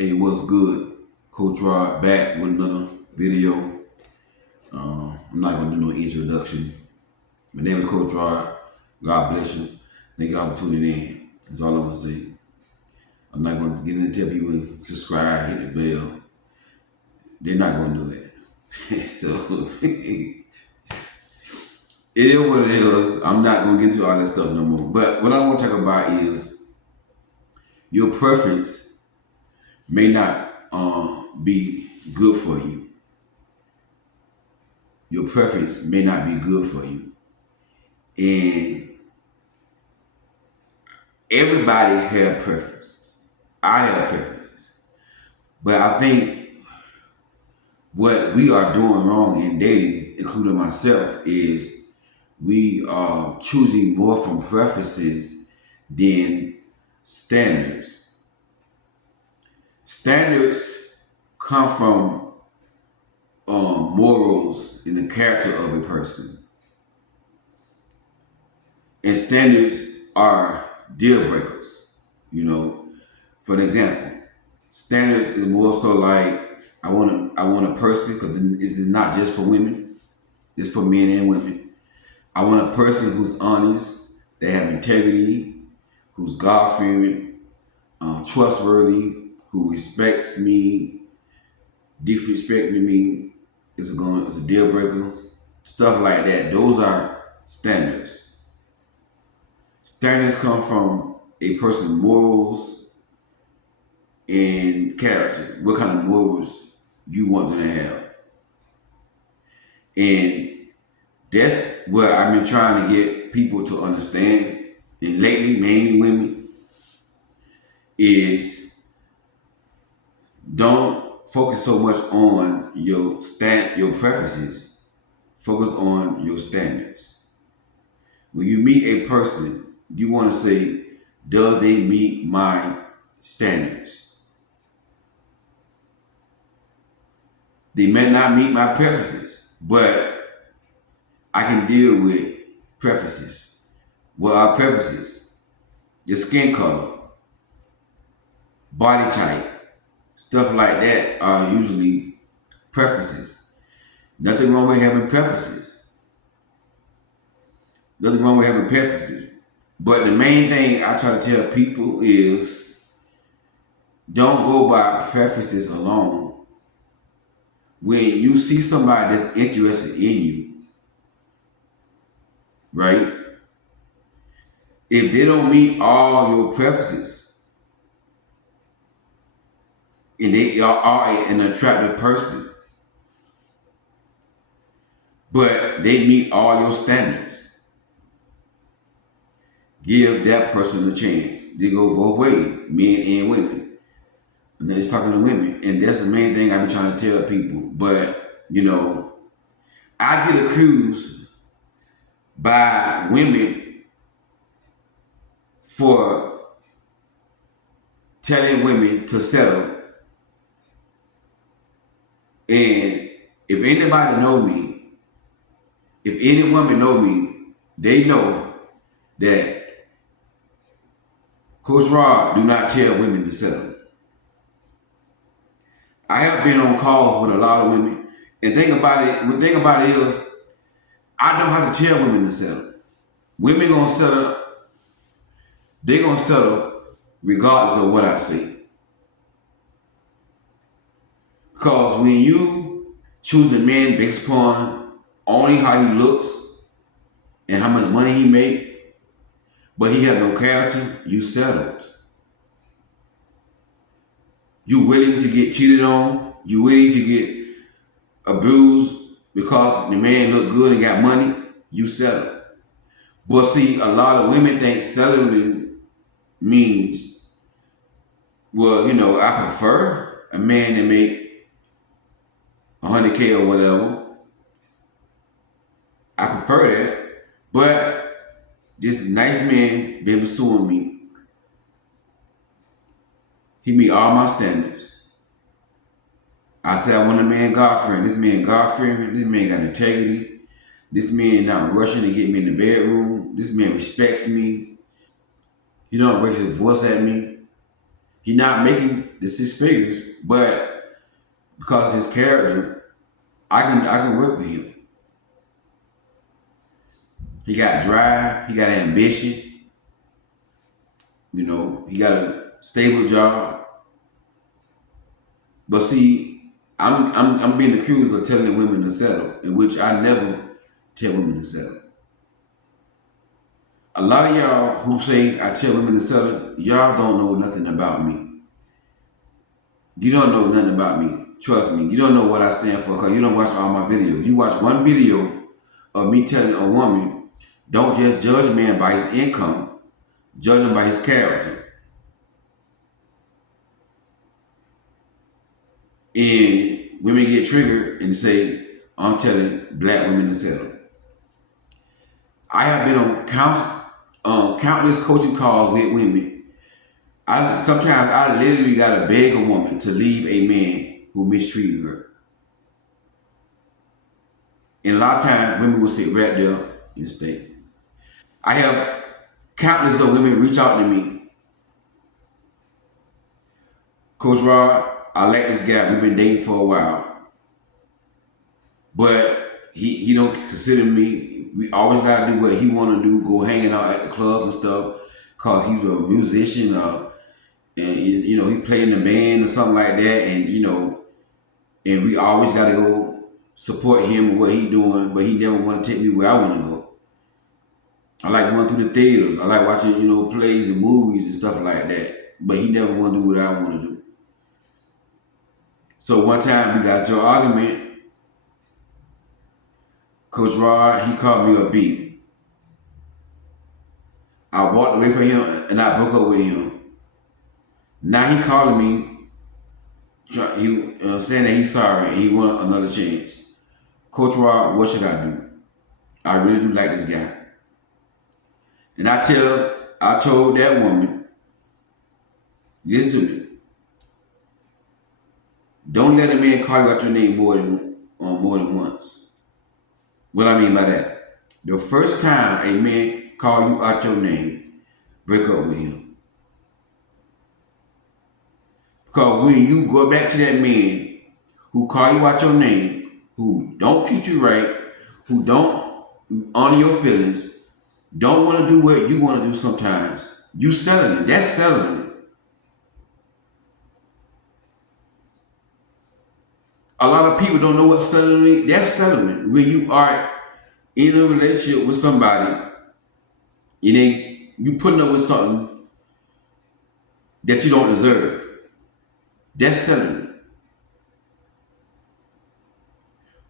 Hey, what's good? Coach Rod back with another video. I'm not gonna do no introduction. My name is Coach Rod. God bless you. Thank y'all for tuning in. That's all I'm gonna say. I'm not gonna get into tell people to subscribe, hit the bell. They're not gonna do it. So it is what it is. I'm not gonna get into all that stuff no more. But what I want to talk about is your preference may not be good for you. Your preference may not be good for you. And everybody have preferences. I have preferences. But I think what we are doing wrong in dating, including myself, is we are choosing more from preferences than standards. Standards come from morals in the character of a person. And standards are deal breakers. For an example, standards is more so like I want a person because this is not just for women, it's for men and women. I want a person who's honest, they have integrity, who's God fearing, trustworthy, who respects me. Disrespecting me is a deal breaker. Stuff like that. Those are standards. Standards come from a person's morals and character. What kind of morals you want them to have. And that's what I've been trying to get people to understand. And lately, mainly women, is don't focus so much on your preferences. Focus on your standards. When you meet a person, you want to say, does they meet my standards? They may not meet my preferences, but I can deal with preferences. What are preferences? Your skin color, body type, stuff like that are usually preferences. Nothing wrong with having preferences. Nothing wrong with having preferences. But the main thing I try to tell people is don't go by preferences alone. When you see somebody that's interested in you, right? If they don't meet all your preferences and they are an attractive person, but they meet all your standards, give that person a chance. They go both ways, men and women. And then it's talking to women. And that's the main thing I've been trying to tell people. But, I get accused by women for telling women to settle. And if anybody know me, if any woman know me, they know that Coach Rod do not tell women to settle. I have been on calls with a lot of women, and the thing about it is, I don't have to tell women to settle. Women gonna settle, they gonna settle regardless of what I say. Because when you choose a man based upon only how he looks and how much money he make, but he has no character, you settled. You willing to get cheated on, you willing to get abused because the man look good and got money, you settled. But see, a lot of women think settling means, well, I prefer a man that make 100K or whatever. I prefer that. But this nice man been pursuing me. He meet all my standards. I said I want a man God-fearing. This man God-fearing. This man got integrity. This man not rushing to get me in the bedroom. This man respects me. He don't raise his voice at me. He not making the six figures, but because of his character, I can work with him. He got drive, he got ambition, he got a stable job. But see, I'm being accused of telling women to settle, in which I never tell women to settle. A lot of y'all who say I tell women to settle, y'all don't know nothing about me. You don't know nothing about me. Trust me. You don't know what I stand for because you don't watch all my videos. You watch one video of me telling a woman, don't just judge a man by his income, judge him by his character. And women get triggered and say, I'm telling black women to settle. I have been on countless coaching calls with women. Sometimes I literally gotta beg a woman to leave a man who mistreated her. And a lot of times women will sit right there and stay. I have countless of women reach out to me. Coach Rod, I like this guy. We've been dating for a while. But he don't consider me. We always gotta do what he wanna do, go hanging out at the clubs and stuff, cause he's a musician, and he played in the band or something like that, and we always gotta go support him and what he doing, but he never wanna take me where I wanna go. I like going through the theaters. I like watching, plays and movies and stuff like that. But he never wanna do what I wanna do. So one time we got into an argument. Coach Rod, he called me a B. I walked away from him and I broke up with him. Now he calling me, saying that he's sorry and he want another chance. Coach Rod, what should I do? I really do like this guy. And I told that woman, listen to me. Don't let a man call you out your name more than once. What I mean by that? The first time a man call you out your name, break up with him. Because when you go back to that man who call you out your name, who don't treat you right, who don't honor your feelings, don't want to do what you want to do sometimes, you settling it. That's settling it. A lot of people don't know what settling is. That's settlement. When you are in a relationship with somebody, you putting up with something that you don't deserve. That's settlement.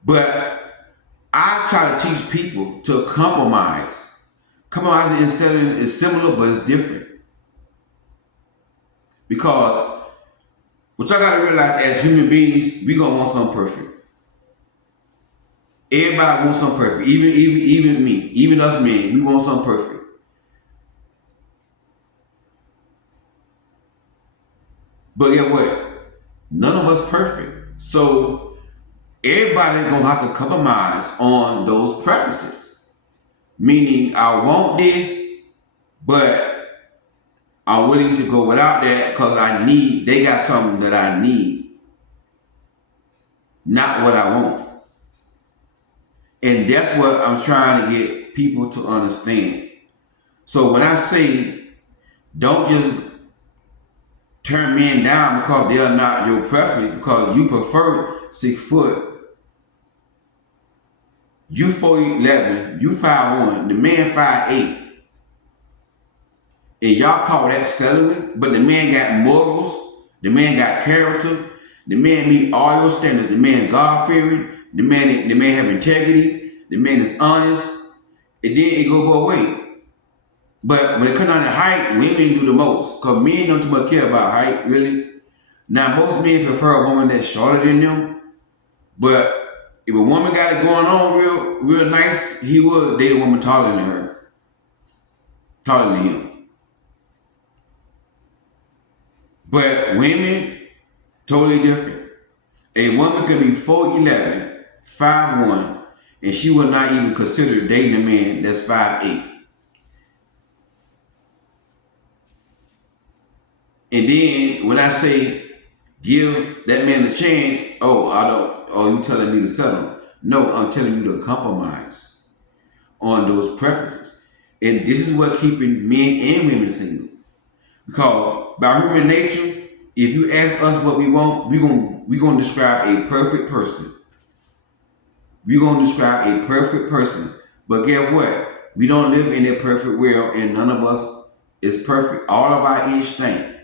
But I try to teach people to compromise. Compromising and settling is similar, but it's different. Because what y'all gotta realize as human beings, we gonna want something perfect. Everybody wants something perfect. Even me, even us men, we want something perfect. But get what? None of us perfect. So everybody gonna have to compromise on those preferences. Meaning I want this, but I'm willing to go without that because they got something that I need, not what I want. And that's what I'm trying to get people to understand. So when I say don't just turn men down because they are not your preference, because you prefer 6 foot, you 4'11", you 5'1", the man 5'8", and y'all call that settling, but the man got morals, the man got character, the man meet all your standards, the man God-fearing, the man have integrity, the man is honest, and then it go away. But when it comes down to height, women do the most, because men don't too much care about height, really. Now, most men prefer a woman that's shorter than them, but if a woman got it going on real nice, he would date a woman taller than her, taller than him. But women, totally different. A woman could be 4'11", 5'1", and she would not even consider dating a man that's 5'8". And then when I say give that man a chance, oh, I don't, oh, you telling me to settle. No, I'm telling you to compromise on those preferences. And this is what keeping men and women single. Because by human nature, if you ask us what we want, we're gonna describe a perfect person. We're gonna describe a perfect person. But guess what? We don't live in a perfect world, and none of us is perfect. All of our instinct,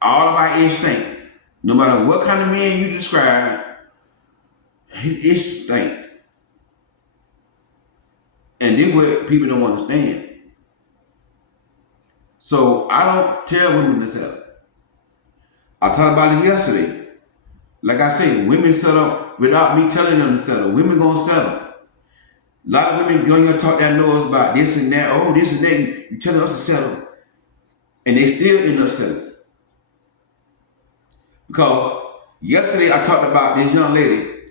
all of our instinct, no matter what kind of man you describe, his instinct. And this what people don't understand. So I don't tell women to settle. I talked about it yesterday. Like I say, women settle without me telling them to settle. Women gonna settle. A lot of women going to talk that noise about this and that. Oh, this and that. You telling us to settle, and they still end up settling. Because yesterday I talked about this young lady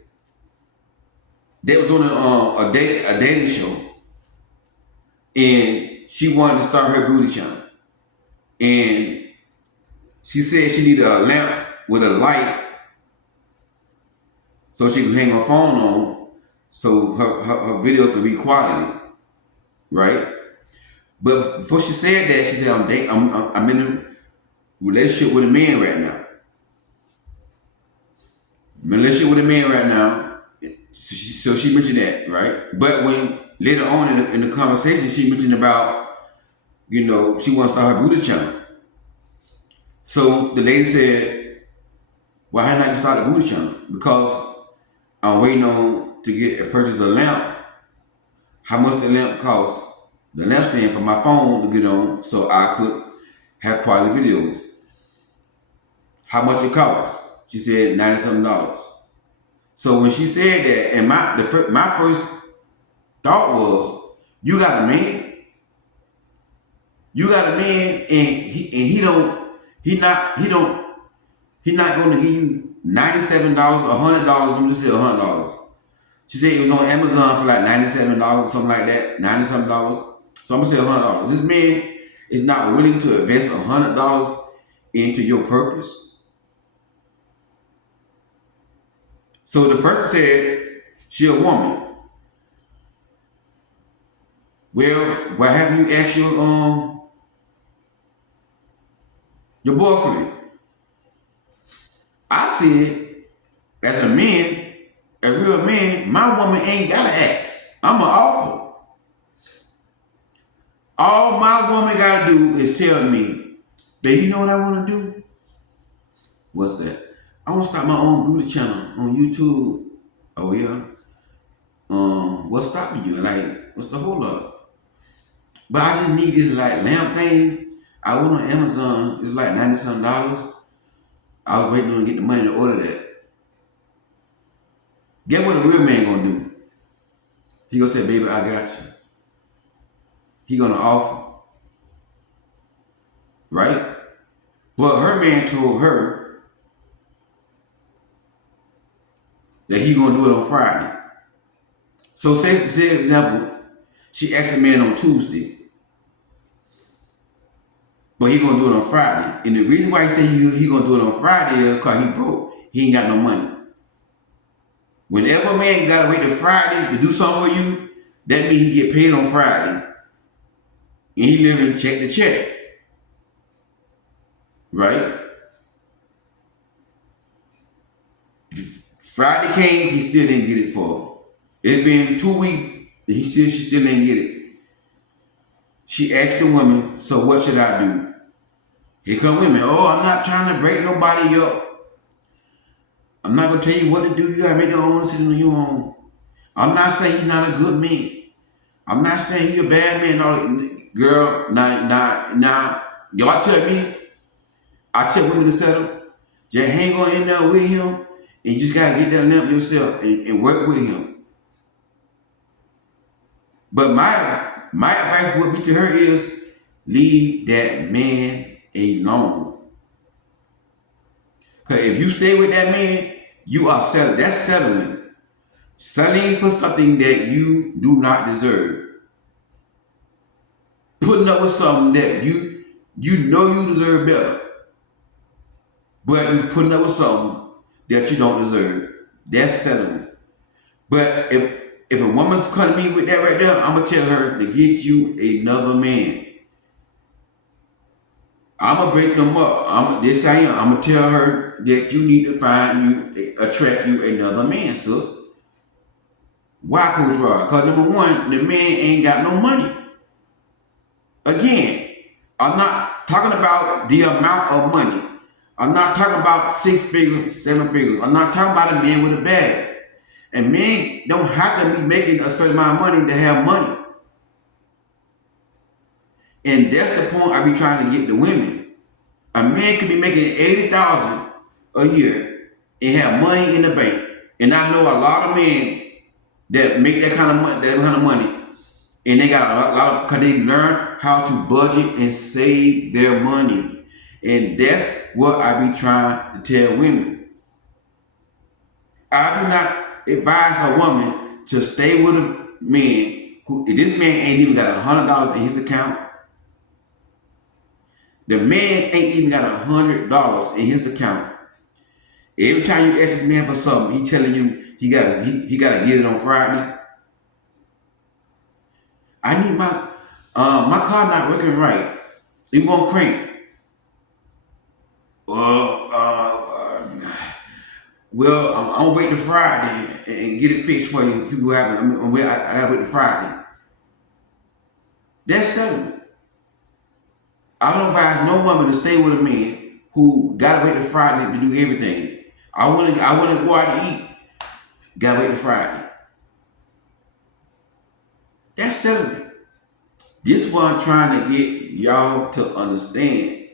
that was on a dating show, and she wanted to start her booty channel, and she said she needed a lamp with a light so she could hang her phone on, so her video could be quality, right? But before she said that, she said, I'm in a relationship with a man right now. I'm in a relationship with a man right now. So she mentioned that, right? But when later on in the conversation, she mentioned about, she wants to start her beauty channel. So the lady said, why hadn't I started a beauty channel? Because I'm waiting on to purchase a lamp. How much the lamp costs? The lamp stand for my phone to get on, so I could have quality videos. How much it costs? She said $90-something. So when she said that, and my first thought was, you got a man, and he's not going to give you $97, $100. Let me just say $100. She said it was on Amazon for like $97, something like that, $90-something. So I'm gonna say $100. This man is not willing to invest $100 into your purpose. So the person said she a woman. Well, why haven't you asked your boyfriend? I said, as a man, a real man, my woman ain't gotta ask. I'm an offer. All my woman gotta do is tell me, babe, you know what I wanna do? What's that? I wanna start my own beauty channel on YouTube. Oh yeah? What's stopping you? Like, what's the hold up? But I just need this like lamp thing. I went on Amazon, it's like $90-something. I was waiting on to get the money to order that. Get what a real man gonna do? He gonna say, baby, I got you. He gonna offer. Right? But her man told her that he gonna do it on Friday. So say for example, she asked the man on Tuesday, but he gonna do it on Friday. And the reason why he said he gonna do it on Friday is because he broke. He ain't got no money. Whenever a man gotta wait till Friday to do something for you, that means he get paid on Friday. And he living check to check. Right? Friday came, he still didn't get it for her. It been 2 weeks, and he said she still didn't get it. She asked the woman, so what should I do? Here come women, oh, I'm not trying to break nobody up. I'm not gonna tell you what to do. You gotta make your own decision on your own. I'm not saying you're not a good man. I'm not saying you're a bad man. No, girl, nah. Y'all tell me, I tell women to settle. Just hang on in there with him, and you just gotta get that lamp yourself and work with him. But my advice would be to her is leave that man alone. Because if you stay with that man, you are settling. That's settling. Settling for something that you do not deserve. Putting up with something that You know you deserve better, but you putting up with something that you don't deserve. That's settling. But if a woman come to me with that right there, I'm gonna tell her to get you another man. I'm gonna break them up. This I am. I'm gonna tell her that you need to find you, attract you another man, sis. Why, Coach Rod? Because number one, the man ain't got no money. Again, I'm not talking about the amount of money. I'm not talking about 6 figures, 7 figures. I'm not talking about a man with a bag. And men don't have to be making a certain amount of money to have money. And that's the point I be trying to get the women. A man could be making 80,000 a year and have money in the bank. And I know a lot of men that make that kind of money, and they got a lot of because they learn how to budget and save their money. And that's what I be trying to tell women. I do not advise a woman to stay with a man who, if this man ain't even got $100 in his account. The man ain't even got $100 in his account. Every time you ask this man for something, he telling you he gotta get it on Friday. I need my car not working right. It won't crank. Well, I'm gonna wait till Friday and get it fixed for you and see what happens. I gotta wait till Friday. That's settlement. I don't advise no woman to stay with a man who gotta wait till Friday to do everything. I wanna go out to eat. Gotta wait till Friday. That's settlement. This is what I'm trying to get y'all to understand.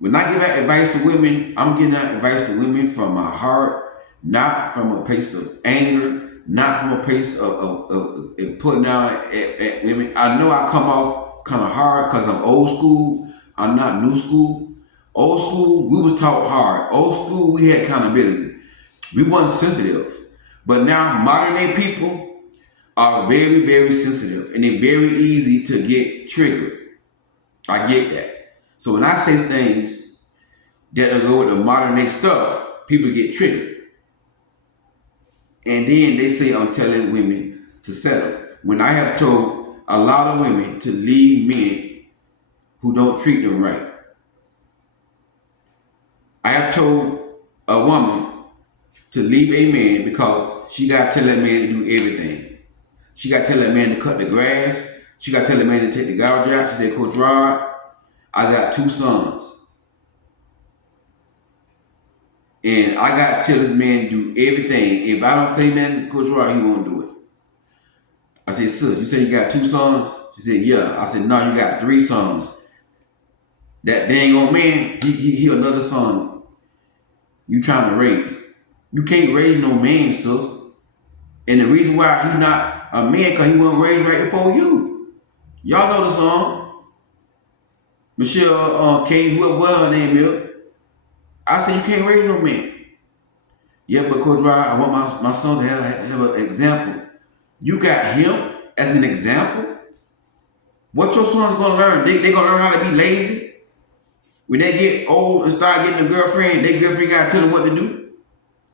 When I give that advice to women, I'm giving that advice to women from my heart, not from a place of anger, not from a place of putting down at women. I know I come off kind of hard because I'm old school. I'm not new school. Old school, we was taught hard. Old school, we had accountability. We wasn't sensitive. But now modern day people are very, very sensitive and they're very easy to get triggered. I get that. So when I say things that go with the modern day stuff, people get triggered. And then they say I'm telling women to settle. When I have told a lot of women to leave men who don't treat them right. I have told a woman to leave a man because she got to tell that man to do everything. She got to tell that man to cut the grass. She got to tell that man to take the garbage out. She said, Coach Rod, I got 2 sons. And I got to tell this man to do everything. If I don't say nothing, Coach Rod, he won't do it. I said, sis, you say you got 2 sons? She said, yeah. I said, no, you got 3 sons. That dang old man, he another son you trying to raise. You can't raise no man, sis. And the reason why he not a man, because he wasn't raised right before you. Y'all know the song. Michelle K, whoever her name is. I said, you can't raise no man. Yeah, but Coach Rod, I want my son to have an example. You got him as an example? What your son's gonna learn? They gonna learn how to be lazy? When they get old and start getting a girlfriend, their girlfriend gotta tell them what to do?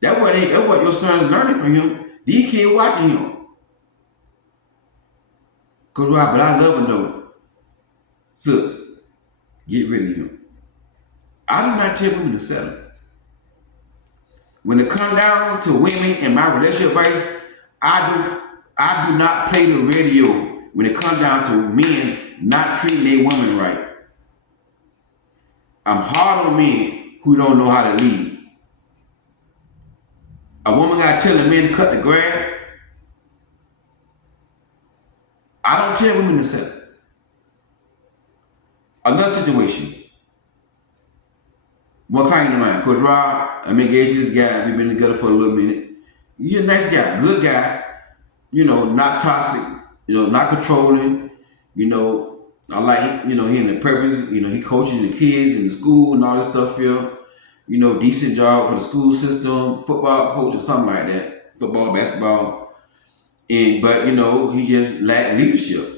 That's what your son's learning from him. These kids watching him. Coach Rod, but I love him though. Sis, get rid of him. I do not tell women to settle. When it comes down to women and my relationship advice, I do not play the radio when it comes down to men not treating their women right. I'm hard on men who don't know how to lead. A woman gotta tell a man to cut the grass. I don't tell women to settle. Another situation. What came to mind? Coach Rod, I'm engaged to this guy. We've been together for a little minute. He's a nice guy, good guy. Not toxic. Not controlling. I like, he in the purpose. He coaching the kids in the school and all this stuff here. Decent job for the school system, football coach or something like that. Football, basketball. But he just lacked leadership.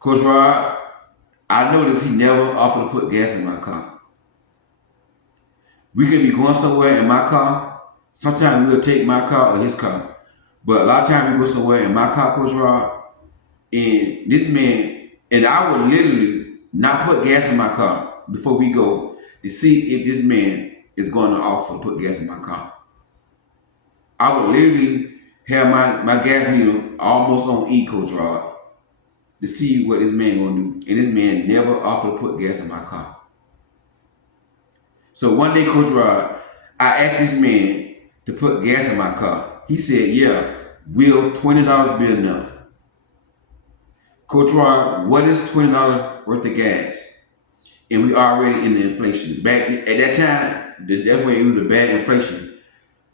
Coach Rod, I noticed he never offered to put gas in my car. We could be going somewhere in my car. Sometimes we'll take my car or his car. But a lot of times we go somewhere in my car, Coach Rod, and this man, and I would literally not put gas in my car before we go to see if this man is going to offer to put gas in my car. I would literally have my gas meter almost on E, Coach Rod, to see what this man gonna do. And this man never offered to put gas in my car. So one day, Coach Rod, I asked this man to put gas in my car. He said, yeah, will $20 be enough? Coach Rod, what is $20 worth of gas? And we already in the inflation. Back at that time, that's when it was a bad inflation.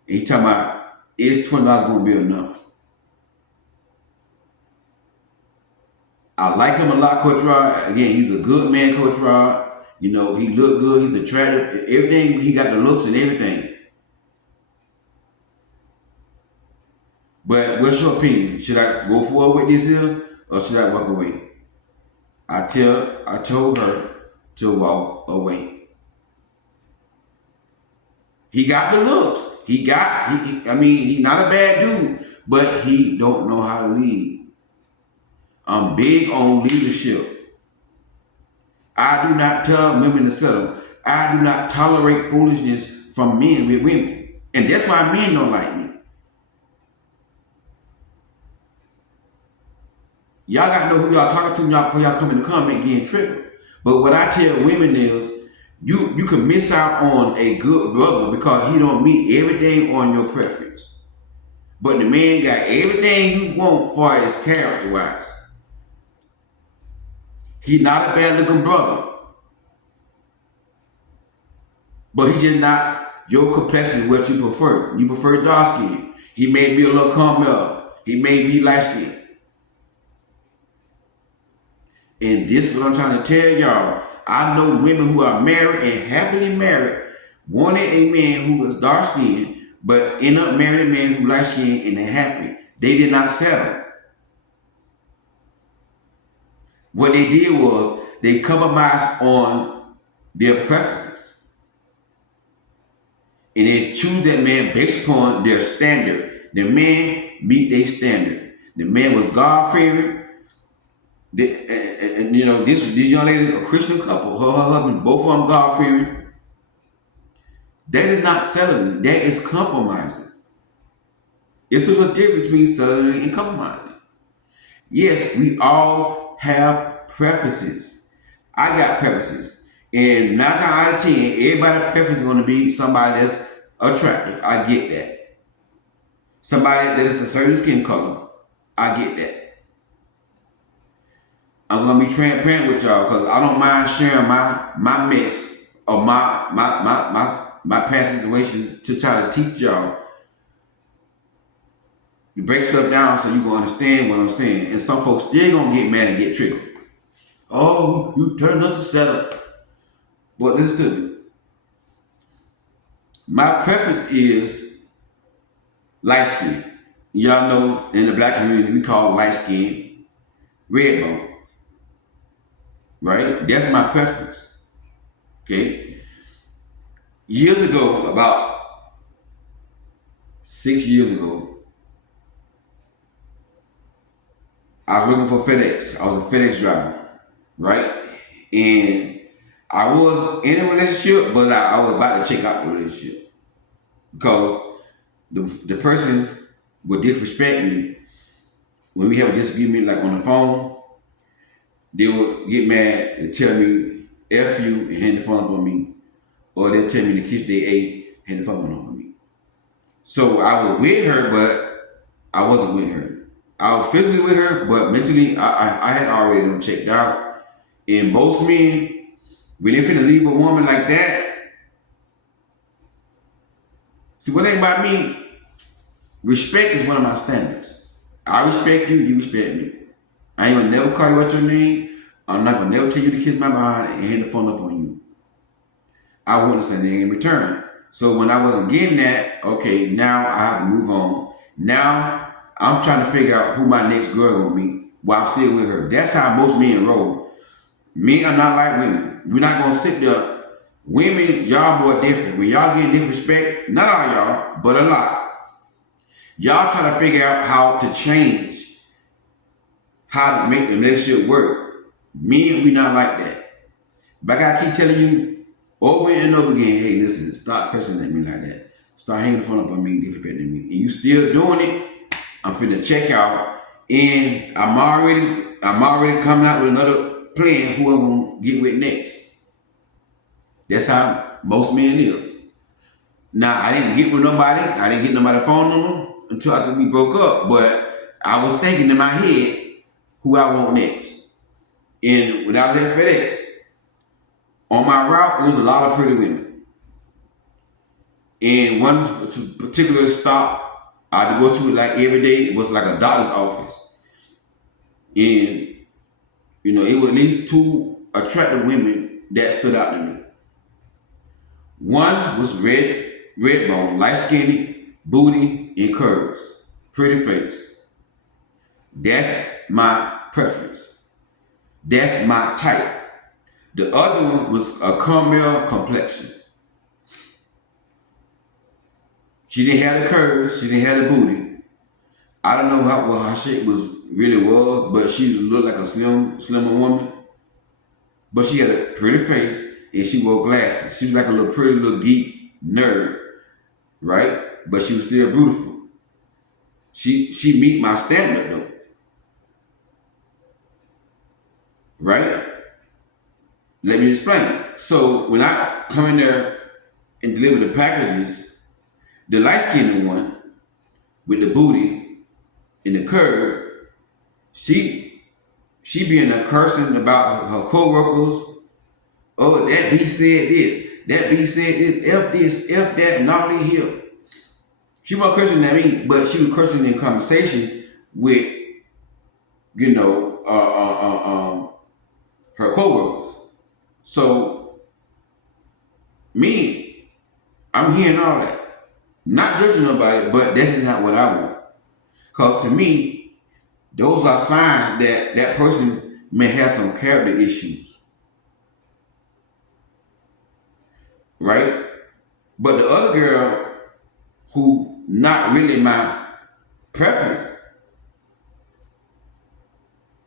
And he talking about, is $20 gonna be enough? I like him a lot, Coach Rod. Again, he's a good man, Coach Rod. You know, he look good, he's attractive, everything, he got the looks and everything. But what's your opinion? Should I go forward with this here or should I walk away? I told her to walk away. He got the looks. He's not a bad dude, but he don't know how to lead. I'm big on leadership. I do not tell women to settle. I do not tolerate foolishness from men with women. And that's why men don't like me. Y'all got to know who y'all talking to y'all before y'all come in the comment getting triggered. But what I tell women is, you can miss out on a good brother because he don't meet everything on your preference. But the man got everything you want for his character-wise. He's not a bad-looking brother. But he just not your complexion, what you prefer. You prefer dark skin. He may be a little caramel. He may be light skin. And this is what I'm trying to tell y'all. I know women who are married and happily married, wanted a man who was dark skinned, but end up marrying a man who light skinned and they're happy. They did not settle. What they did was they compromised on their preferences. And they choose that man based upon their standard. The man meet their standard. The man was God-fearing. And you know, this young lady, a Christian couple, her husband, both of them God-fearing. That is not settling. That is compromising. It's a little difference between settling and compromising. Yes, we all have preferences. I got preferences. And 9 times out of 10, everybody's preference is going to be somebody that's attractive. I get that. Somebody that is a certain skin color. I get that. I'm going to be transparent with y'all because I don't mind sharing my mess or my past situation to try to teach y'all. You break stuff down so you can understand what I'm saying. And some folks still going to get mad and get triggered. Oh, you turned us to settle. But listen to me. My preference is light skin. Y'all know in the black community we call light skin red bone. Right? That's my preference. Okay? Years ago, about 6 years ago, I was working for FedEx. I was a FedEx driver. Right? And I was in a relationship, but I was about to check out the relationship. Because the person would disrespect me when we have a disagreement, like on the phone. They would get mad and tell me, F you, and hand the phone up on me. Or they'll tell me the kiss they ate, hand the phone up on me. So I was with her, but I wasn't with her. I was physically with her, but mentally, I had already checked out. And most men, when they finna leave a woman like that, see, what ain't about me, respect is one of my standards. I respect you, you respect me. I ain't gonna never call you out your name. I'm not gonna never tell you to kiss my behind and hand the phone up on you. I want the same thing in return. So when I wasn't getting that, okay, now I have to move on. Now I'm trying to figure out who my next girl will meet. while I'm still with her. That's how most men roll. Men are not like women. We're not gonna sit there. Women, y'all more different. When y'all get disrespect, not all y'all, but a lot. Y'all trying to figure out how to change, how to make the relationship work. Men, we not like that. But I gotta keep telling you over and over again, hey, listen, stop cursing at me like that. Start hanging the phone up on me, disrespecting me. And you still doing it, I'm finna check out. And I'm already coming out with another plan who I'm gonna get with next. That's how most men live. Now I didn't get with nobody, I didn't get nobody's phone number until after we broke up, but I was thinking in my head who I want next. And when I was at FedEx, on my route, there was a lot of pretty women. And one particular stop I had to go to like every day was like a doctor's office. And it was at least two attractive women that stood out to me. One was red bone, light skinned, booty and curves, pretty face. That's my preference. That's my type. The other one was a caramel complexion. She didn't have the curves, she didn't have the booty. I don't know what her shape really was, but she looked like a slimmer woman. But she had a pretty face and she wore glasses. She was like a little pretty little geek nerd, right? But she was still beautiful. She meet my standard though, right? Let me explain. So when I come in there and deliver the packages, the light-skinned one with the booty and the curve, she be in there cursing about her co-workers. Oh, that B said this, that B said this, F that, and all this here. She wasn't cursing at me, but she was cursing in conversation with, her co-workers. So, me, I'm hearing all that. Not judging nobody, but that's just not what I want. Because to me, those are signs that that person may have some character issues. Right? But the other girl, who not really my preference,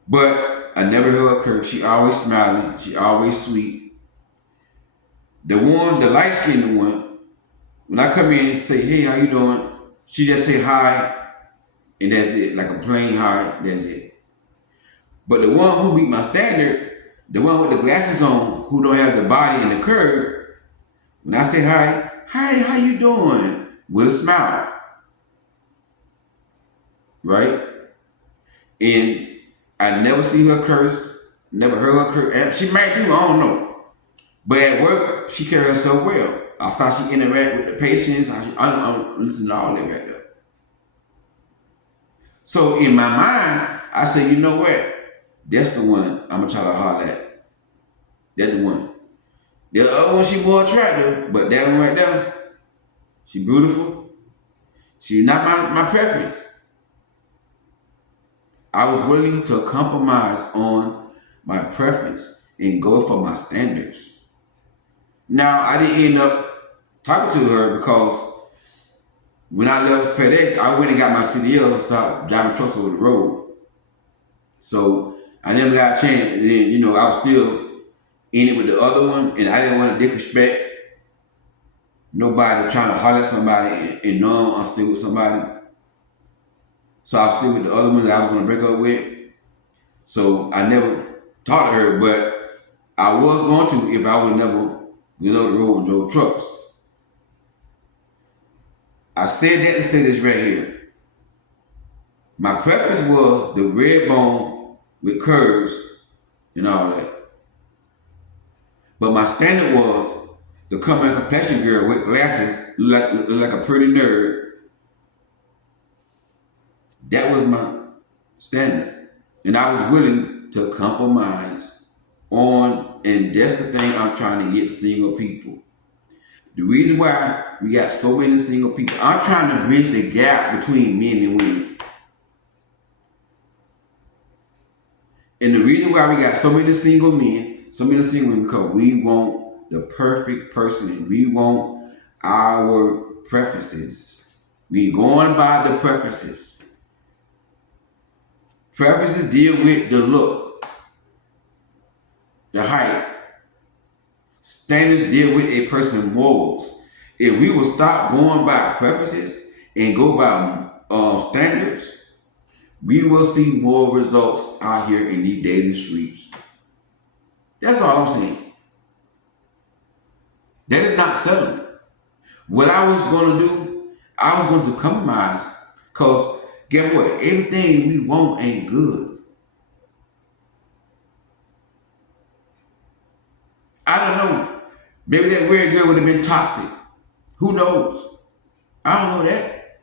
but I never heard her curse. She always smiling. She always sweet. The light-skinned one, when I come in and say, hey, how you doing? She just say hi, and that's it. Like a plain hi, that's it. But the one who beat my standard, the one with the glasses on, who don't have the body and the curve, when I say hi, how you doing? With a smile. Right? And I never see her curse, never heard her curse. She might do, I don't know. But at work, she carries herself well. I saw she interact with the patients. I'm listening to all that right there. So in my mind, I say, you know what? That's the one I'm gonna try to holler at. That's the one. The other one, she more attractive, but that one right there, she beautiful. She's not my preference. I was willing to compromise on my preference and go for my standards. Now, I didn't end up talking to her because when I left FedEx, I went and got my CDL and started driving trucks over the road. So I never got a chance. And then, I was still in it with the other one, and I didn't want to disrespect nobody trying to holler at somebody and know I'm still with somebody. So I was still with the other one that I was going to break up with. So I never talked to her, but I was going to if I would never went over the road and drove trucks. I said that to say this right here. My preference was the red bone with curves and all that. But my standard was the common complexion girl with glasses, look like a pretty nerd. That was my standard. And I was willing to compromise on, and that's the thing I'm trying to get single people. The reason why we got so many single people, I'm trying to bridge the gap between men and women. And the reason why we got so many single men, so many single women, because we want the perfect person and we want our preferences. We going by the preferences. Preferences deal with the look, the height. Standards deal with a person's morals. If we will stop going by preferences and go by standards, we will see more results out here in these dating streets. That's all I'm saying. That is not settling. What I was going to do, I was going to compromise. Because guess what? Everything we want ain't good. I don't know. Maybe that weird girl would have been toxic. Who knows? I don't know that.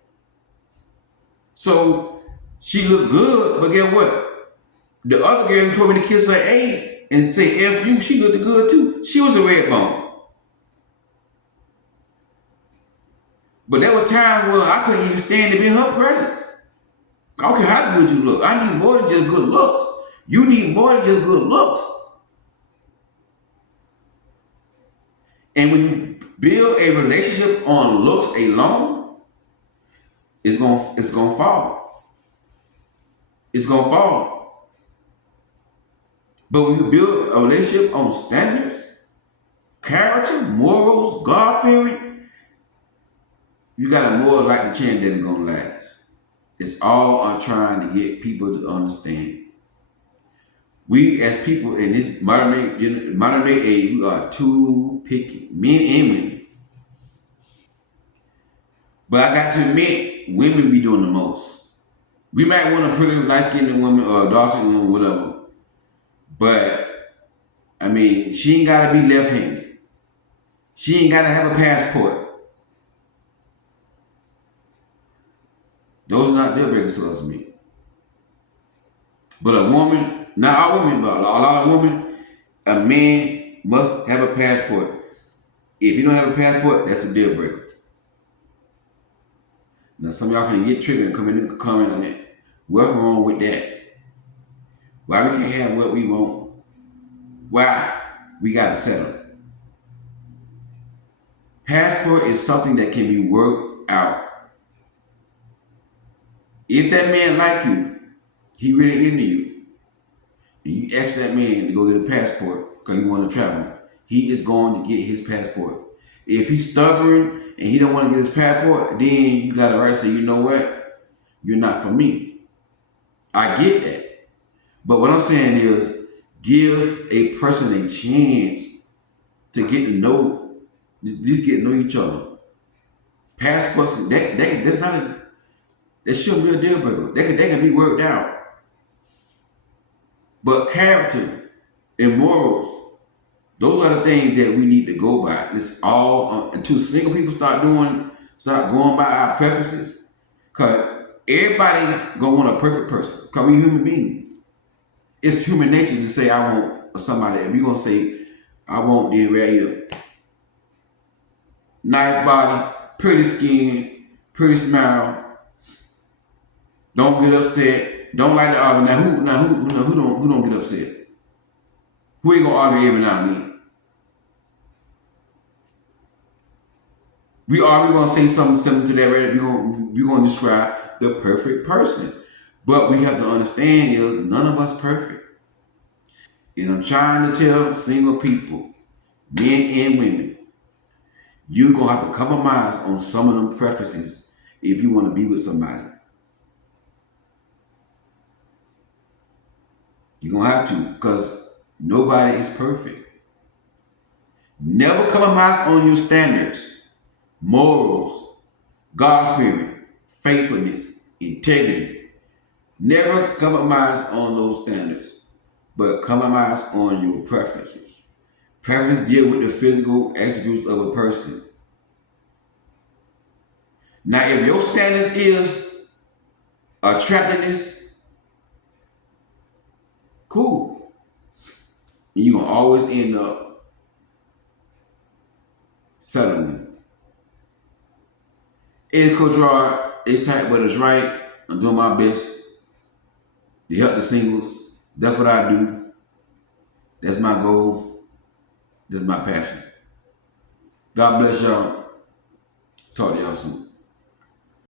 So she looked good, but guess what? The other girl who told me to kiss her A and say F you, she looked good too. She was a red bone. But there was times where I couldn't even stand to be in her presence. I don't care how good you look. I need more than just good looks. You need more than just good looks. And when you build a relationship on looks alone, it's gonna fall. It's gonna fall. But when you build a relationship on standards, character, morals, God fearing, you got a more likely chance that it's gonna last. It's all on trying to get people to understand. We as people in this modern day age, we are too picky, men and women. But I got to admit, women be doing the most. We might want a pretty light skinned woman or a dark skinned woman, whatever. But I mean, she ain't gotta be left handed. She ain't gotta have a passport. Those are not deal breakers to us men. But a woman, not all women, but a lot of women, a man must have a passport. If you don't have a passport, that's a deal breaker. Now some of y'all finna get triggered and come in and comment on it. What's wrong with that? Why we can't have what we want? Why we gotta settle? Passport is something that can be worked out. If that man like you, he really into you, and you ask that man to go get a passport because you want to travel, he is going to get his passport. If he's stubborn and he don't want to get his passport, then you got the right to say, you know what? You're not for me. I get that. But what I'm saying is give a person a chance to get to know, at least get to know each other. Passports, that's not a, that shouldn't be a deal breaker. They can be worked out. But character and morals, those are the things that we need to go by. It's all until single people start going by our preferences. Cause everybody gonna want a perfect person. Cause we human beings. It's human nature to say I want somebody. If you gonna say I want the right here, nice body, pretty skin, pretty smile. Don't get upset. Don't like to argue. Who don't get upset? Who ain't gonna argue every now and then? We are gonna say something similar to that, right? We're gonna describe the perfect person. But we have to understand is none of us perfect. And I'm trying to tell single people, men and women, you're gonna have to compromise on some of them preferences if you want to be with somebody. You're gonna have to, because nobody is perfect. Never compromise on your standards, morals, God fearing, faithfulness, integrity. Never compromise on those standards, but compromise on your preferences. Preferences deal with the physical attributes of a person. Now, if your standards is attractiveness, cool. You're gonna always end up settling. It's Coach Rod. It's tight, but it's right. I'm doing my best to help the singles That's what I do. That's my goal. That's my passion. God bless y'all. Talk to y'all soon.